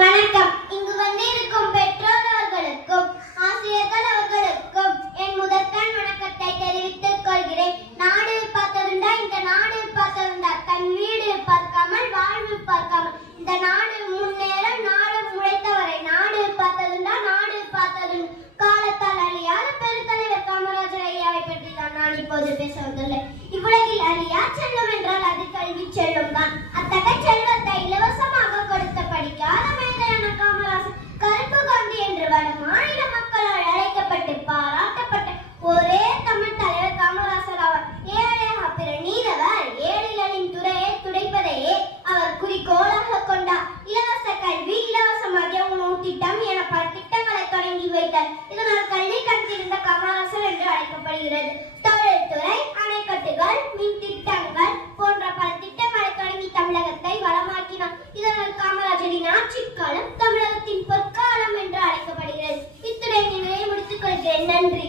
வணக்கம். இங்கு வந்திருக்கும் பெற்றோர் அவர்களுக்கும் ஆசிரியர்கள் அவர்களுக்கும் என் முதற்கண் வணக்கத்தை தெரிவித்துக் கொள்கிறேன். நாடு பார்த்ததுண்டா, இந்த நாடு பார்த்ததுண்டா, தன் வீடு பார்க்காமல் வாழ்வு பார்க்காமல் இந்த நாடு முன்னேற நாடு முளைத்தவரை நாடு பார்த்ததுண்டா, நாடு பார்த்ததுண்டா. காலத்தால் அழியாத பெருத்தலைவர் காமராஜர் ஐயாவை பற்றி தான் நான் இப்போது பேச வந்துள்ளேன். இவ்வுலகில் அழியா செல்வம் என்றால் அது கல்வி செல்வம் தான். அத்தகைய செல்வத்தை இலவசமாக கொடுத்த படிக்காத மேதையான காமராஜர் கருப்பு காந்தி என்று வட மாநில மக்களால் அழைக்கப்பட்டு பாராட்டப்பட்ட ஒரே தமிழ் தலைவர் காமராஜர் ஆவார். ஏழையாக பிற நீதவர் ஏழிலின் துறையை துடைப்பதையே அவர் குறிக்கோளாக கொண்டார். இலவச கல்வி, இலவச மதிய உணவு திட்டம் என பல திட்டங்களை தொடங்கி வைத்தார். இதனால் கல்வி கற்றிருந்த காமராஜர் என்று அழைக்கப்படுகிறது. தொழில்துறை, அணைக்கட்டுகள், மின் திட்டங்கள் போன்ற பல திட்டங்களை தொடங்கி தமிழகத்தை வளமாக்கினார். இதனால் காமராஜரின் ஆட்சி காலம் தமிழகத்தின் பொற்காலம் என்று அழைக்கப்படுகிறது. இத்துடன் நிறைய முடித்துக் கொள்கிறேன். நன்றி.